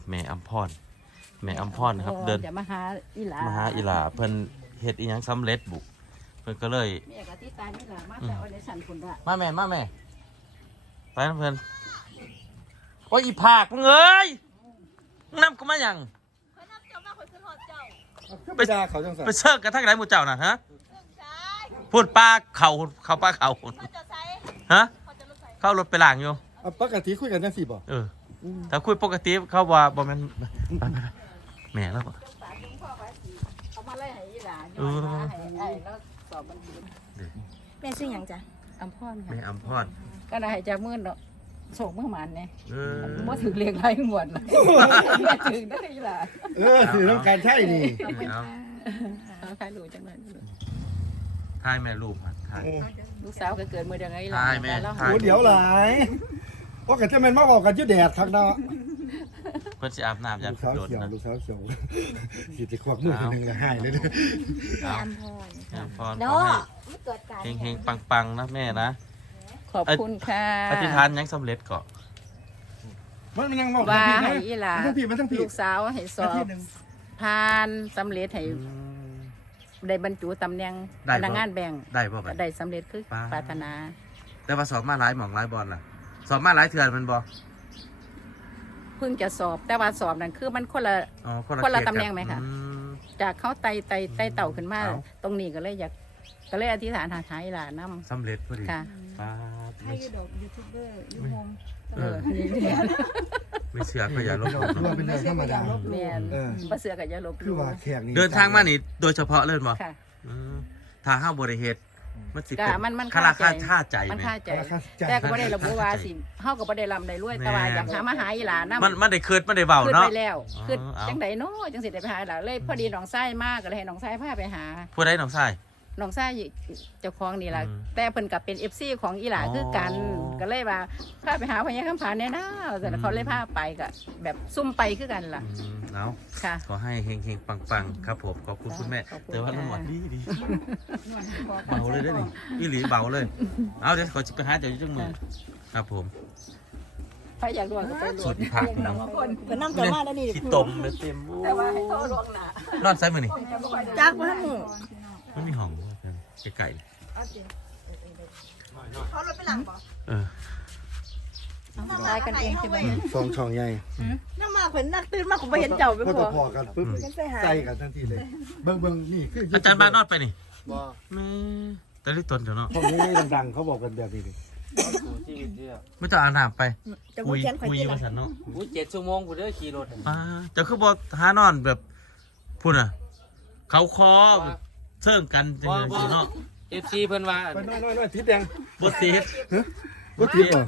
แม่อัมพรนะครับเดินจะมาหาอีหลาเพิ่นเฮ็ดอีหยังสำเร็จบุเพิ่นก็เลยแม่ก็ที่ตายนี่ล่ะมาแต่เอาในสันพุ่นว่ามาแม่ไปนะเพิ่นโอ้ยอีผากมึงเอ้ยมึงนำกูมาหยังไปด่าเขาจังสันไปเชิกกันทั้งไหนหมู่เจ้าน่ะฮะพูดปลาเข่าปลาเข่าฮะเข้ารถไปล้างอยู่ปกติคุยกันจังสิบ่ถ้าคุยปกติเขาว่าบ่แม่นไปแม่แล้วบ่เอามาไล่ให้อีหลาย้อนมาให้ไอ้แล้วสอบมันแม่ชื่อหยังจ้ะอัมพรค่ะแม่อัมพรก็ได้ให้จับมื้อเนาะส่งมื้อหมันเนี่ยเออบ่ถึงเรียกไรหมดเลยถึงได้อีหลาถือต้องการใช่นี่เอาเอาใครรู้จังเลยทายแม่ลูกมาทายลูกสาวก็เกิดมื้อเดียวไงอีหลาตายแม่แล้วโอ้เดี๋ยวหลายเพราะกันจะเป็นมาบอกกันชื่อแดดครับเนาะเพิ่นสิอาบน้ำยามลูกสาวโดนเขียวนะลูกสาวเขียวสิจะควักมือคนหนึ่งก็หายเลยเด้อแม่อัมพรแม่อัมพรเนาะไม่เกิดการเฮงๆปังๆนะแม่นะขอบคุณค่ะอธิษฐานยังสำเร็จก่อนมันยังบอกว่าพี่นะให้อีหลามันทั้งพี่มันทั้งพี่ลูกสาวให้สออาทิบตย์หนึ่งผ่านสำเร็จให้ได้บรรจุตำแหน่งได้พบ่นักงานแบ่งได้บ่บัดได้สำเร็จคือปาปรารถนาแต่ว่าสอบมาหลายหม่องหลายบอลล่ะ สอบมาหลายเทื่อมันบ่เพิ่งจะสอบแต่ว่าสอบนั่นคือมันคนละอ๋อคนละเขตตำแหน่งไหมคะอืมจากเขาไต่เต่าขึ้นมาเอ้าตรงนี้ก็เลยอยากก็เลยอธิษฐานหาอีหลานนำสำเร็จพอดีค่ะป้าดให้ยูดอกยูทูบเบอร์ยูโฮมนี่ไม่เชื่อก็อย่าลบหลู่คือว่าเป็นเรื่องธรรมดาแม่นเออบ่เสือกับยาลบคือว่าแขกนี่เดินทางมานี่โดยเฉพาะเลยบ่ค่ะอืมถ้าห้าบริเหตุมันสิก็เป็นมันค่าราคาท่าใจมันไหมค่าใจราคาจ่ายแต่ก็บ่ได้ระบุว่าสิเฮาก็บ่ได้ลำได้รวยแต่ว่าแม่อยากหามาหาอีหลานนำมันได้คืดมันได้เบาขึ้นเนาะไปแล้วอ๋อขึ้นเอาจังไดเนาะจังสิได้ไปหาหลานเลยพอดีน้องชายมากก็เลยให้น้องชายพาไปหาผู้ใดน้องชายน้องชายเจ้าของนี่ล่ะอืมแต่เพิ่นก็เป็น FC ของอีหลาอ๋อคือกัน ก็เลยว่าพาไปหาพญาคำผานแน่นะแต่เขาเลยพาไปก็แบบซุ่มไปคือกันล่ะเอาค่ะขอให้เฮงๆปังๆครับผมขอบคุณคุณแม่ขอบคุณแต่ว่าค่ะน้ำหมดดีเบาเลยได้อนี่อีหลีเบาเลย เอาเดี๋ยวขอจิไปหาเดี๋ยวจังมือครับผมไปอยากรวงก็ไปรวสุงดผักนะเพิ่นนำตัวมาแล้วนี่ขี้ตมเลยเต็มแต่ว่าให้โทษลวงหน้านอนไซมือนี่จักบ่ทันหูมันมีห้องไก่เขารถไปหลังบ่เออตายกันเองใช่ไหมสองช่องใหญ่นำมาเพิ่นนักตื่นมาผมบ่เห็นเจ้าไปก็พจะอพอกันปุ๊บมันใส่หาใส่กันทันทีเลยเบิ่งนี่คืออาจารย์บ้านนอดไปนี่บ่แม่แต่ลิตนเดี๋ยวเนาะพวกนี้ดังๆเขาบอกกันแบบนี้ดิไม่ต้องอาบน้ำไปจะคุบ่ยเขียนข่อยคุยติมาล่ะฉันเนาะกู7 ชั่วโมงกูเด้อขี่รถจะคือบอกหานอนแบบพูดอ่ะ เขาคอเชิงกันจังเลยสิเนาะ FC เพิ่นว่าไปน้อยๆทิศแดงบทเสียบ่ทิศบ่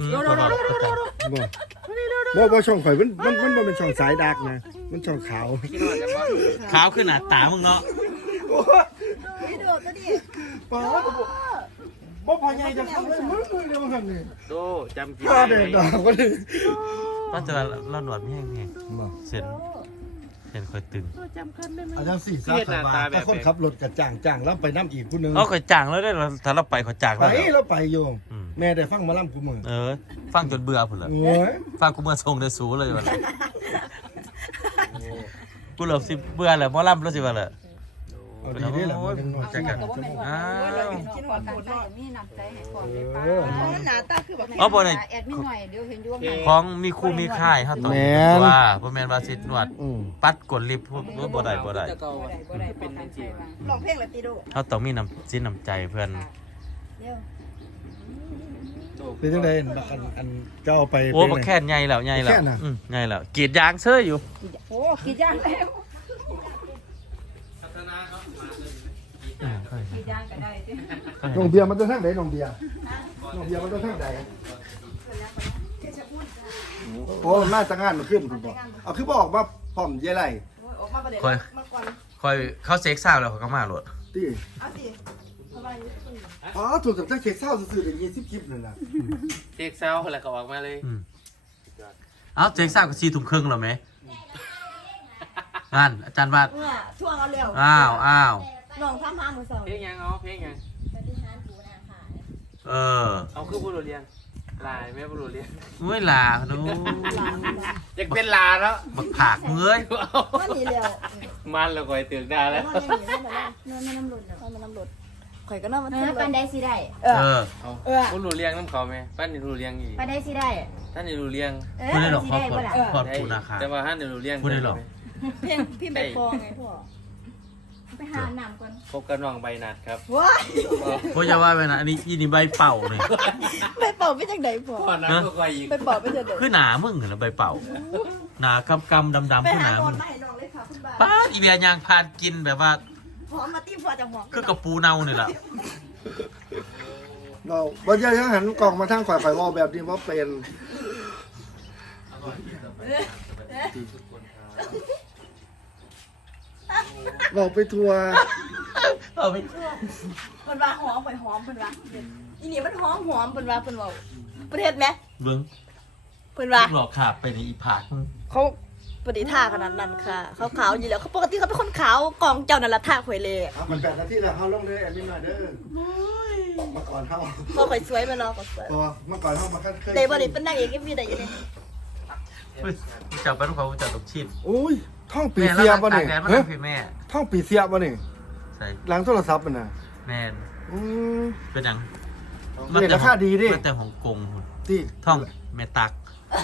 บ่ช่องข่อยมันบ่เป็นช่องสายดาร์กนะมันช่องขาวขาวขึ้นหน้าตามึงเนาะนี่ดูตัวนี้ป้าบ่พอใหญ่จะเข้าเลยมือเดียวกันนี่โตจำกินป้าเด็กดอกก็เลยป้าจะเราหนวดไม่แห้งๆเส้นค่อยตึงอาจารย์สี่สาขาถ้าคนขับรถกระจ่างแล้วไปน้ำอีกผู้นึงเอาข่อยจ่างแล้วได้ถ้าเราไปข่อยจ่างไปแล้วแล้วไปโยมแม่ได้ฟังมาล่ำกูมือฟังจนเบื่อพุ่นเลยโอ้ยฟังกูเมื่อทรงได้สูเลยวันนี้กูเริ่มสิเบื่อแล้วหมอลำแล้วสิว่าเลยเอาดีนี่แหละมันยังนอนใจกันอ้าวคิดว่าขอใจมีน้ำใจให้ก่อนเลยป้ามันหน้าตาคือแบบอ๋อบ่ได้แอดมินหน่อยเดี๋ยวเห็นยวงไหนของมีคู่มีค่ายครับตอนนี้ว่าบ่แม่นว่าสิหนวดปัดกดลิฟต์บ่ได้บ่ได้เป็นจริงร้องเพลงละติโดเฮาต้องมีน้ำจิตน้ำใจเพื่อนเดี๋ยวเป็นจังได๋อันเจ้าไปโอ้บ่แค่นใหญ่แล้วใหญ่แล้วใหญ่แล้วกรีดยางเซ้ยอยู่โอ้กี่ย่างแล้วกี่ย่างก็ได้สิน้องเบียร์มันจะทางไหนน้องเบียร์มันจะทางไหนโอ้น่าจะงานมันขึ้นผมบอกเอาคือบอกว่าพร้อมเยไรออกมาประเดี๋ยวค่อยมาก่อนค่อยเขาเซ็กซ์ซาวแล้วเขาก็มาโลดตีเอาสิสบายดีอ๋อถูกจับได้เค้กเศร้าซื่อๆได้20คลิปนั่นน่ะเช็คเซาแล้วก็ออกมาเลยเอ้าเซ็กซ์ซาวก็4 ทุ่มครึ่งแล้วมั้ยนั่นอาจารย์ว่าเนี่ยช่วงเอาเร็วอ้าวน้องทำหามือสองเพลงยังเอาเพลงยังเออเอาคือบุรุษเรียนลายแม่บุรุษเรียนไม่ล่ะดูอยากเป็นลาแล้วบักผากมึงเอ้ยว่าหนีแล้วมันแล้วก็ไอ้ตึกได้แล้วว่ายังหนีได้มาแล้วนอนไม่น้ำหลุดนอนไม่น้ำหลุดข่อยก็นอนมาเอเท่าอไหปันร่ได้สิได้เออเอาเออคุณรู้เลี้ยงน้ำเขาไหมป้านนี่รู้เลี้ยงอีกปันได้สิได้ท่านนี่รู้เลี้ยงเอไม่ได้หรอกสิพ่อได้พอบ่ดล่ะพอดปูนาคาแต่ว่าท่านนี่รู้เลี้ยงพูดได้หรอเพียงพี่ใบปองไงพ่อไปหาน้ำก่อนพบกับน้องใบนัดครับว้ายเพราะจะว่าไปนะอันนี้อีนี่ใบเป่าเนี่ยใบเป่าไม่จังไดพ่อก่อนนั้นก็คอยอีกใบเป่าไม่จังไดคือหนามึงเหรอใบเป่าหนากำกำดำดำไปคือหหานาโดมึนงมาให้น้องเลยค่ะคุณบ้าป้าดอีเบียยางพานกินแบบว่าหอมมาติ้มพอจะหอมคือกระปูเน่าเนี่ยแหละเราบ่ใช่ยังหันกล่องมาทางข่อยข่อยว่าแบบนี้ว่าเป็นเราไปทัวร์เอาไปเพิ่นว่าหอมข่อยหอมเพิ่นว่าอีนี่มันหอมเพิ่นว่าเพิ่นเว้าประเทศไหมเบิ้งเพิ่นว่าหลอกขาบไปในอีผากมึงเขาปฏิท่าขนาดนั้นค่ะเขาขาวอยู่แล้วเขาปกติเขาเป็นคนขาวกองเจ้านั่นละท่าข่อยเลยมัน8 นาทีแล้วเขาลงเลยแอดมินหน่อยเด้อมาก่อนเฮาพอข่อยสวยไปเนาะข่อยสวยพอมาก่อนเฮามาคัดเคยเดย์บอดี้เป็นนางเอกมีได้ยังไงเฮ้ยกูจับไปทุกคนกูจับตกชีพโอ้ยท่องปีแม่เสียบ่ตานี่กแดดมาเฮ้นั่ยงพี่แม่ท่องปีเสียบ่นี่ใส่หลังโทรศัพท์มันน่ะแม่นอืมเป็นหยังเนี่ยราคาดีดิมาแต่ฮ่องกงพุ่นที่ท่องแม่ตัก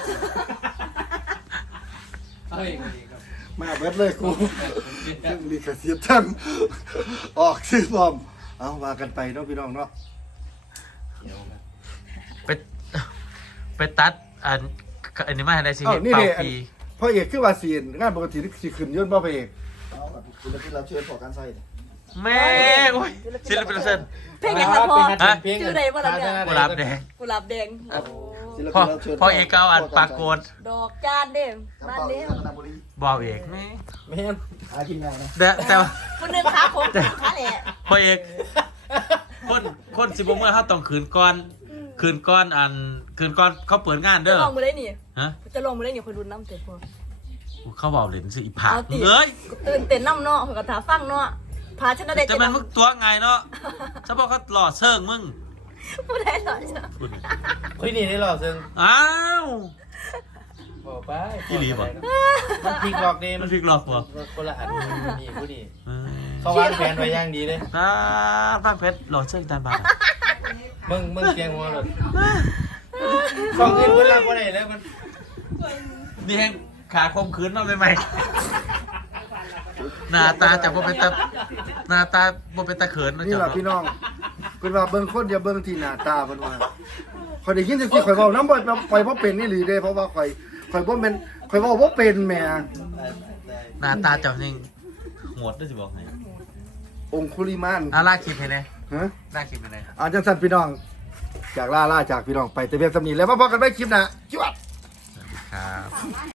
เฮ้ยมาเบิดเลยกูลิขสิทธิ์ท่านออกชื่อพร้อมเอาว่ากันไปเนาะพี่น้องเนาะไปไปตัดอันนี้มาให้ได้สิเอ้าเห็นนี่เป่าเด้ปีพ่อเอกคือว่าซีนงานปกตินี่สิขึ้นยนต์บ่พระเอกเอาล่ะศิลปินรับเชิญพอกันใส่แม่โอ้ยศิลปินเส้นเพลงยังละพอเพลงชื่อใดบ่ล่ะเนี่ยกุหลาบแดงกุหลาบแดงศิลพ่ปิอนรับเชิญพ่อเอกเอาอัดปากโกนดอกจานเด้บ้านเด้บอกเอกแม่แม่นหากินง่ายนะแต่ว่าคนหนึงขาผมขาแหละพ่อเอกคนสิบเมื่อเขาต้องคืนก้อนคืนก้อนเขาเปิดงานจะเด้อลองมือได้นี่ฮะจะลองมือได้นี่คนรุ่นน้ำเตะพอเขาบอกเหรียญสิอีผากเอาติเอ้ยตื่นเต้นน้ำเนาะกับถาฟังเนาะพาชนะได้จะเป็นมึงตัวไงเนาะถ้าบอกเขาหล่อเซิงมึงผู้ใดหรอจ้ะพูดคุยนี่ได้หรอซึ่งอ้าวบอกไปอีหลีบ่มันพลิกหลอกเดมันพลิกหลอกบ่คนละอันนี่ผู้นี่เออเขาวางแผนไว้อย่างดีเลยตาบ้างเพชรหล่อเซิงตาบานมึงเสียงหัวหลดกองเงินเวลาบ่ได้แล้วมันนี่แห้งขาคมคืนมาใหม่ๆหน้าตาจากบ่เป็นตาหน้าตาบ่เป็นตาเขินนะนี่จ๊ะแหละพี่น้องเพิ่นว่าเบิ่งคนอย่าเบิ่งที่หน้าตาเพิ่นว่าข่อยได้ยินจังซี่ข่อยเว้านำบ่เป็นนี่หลีเด้เพราะว่าข่อยบ่แม่นข่อยเว้าบ่เป็นแหมหน้าตาเจ้านี่โหดด้วยสิบอกให้องคุลิมานล่าคลิปให้แน่ฮะล่าคลิปให้แน่จังซั่นพี่น้อง จากล่าจากพี่น้องไปแต่เพียงสำนีแล้วมาพบกันใหม่คลิปหน้าจวดครับ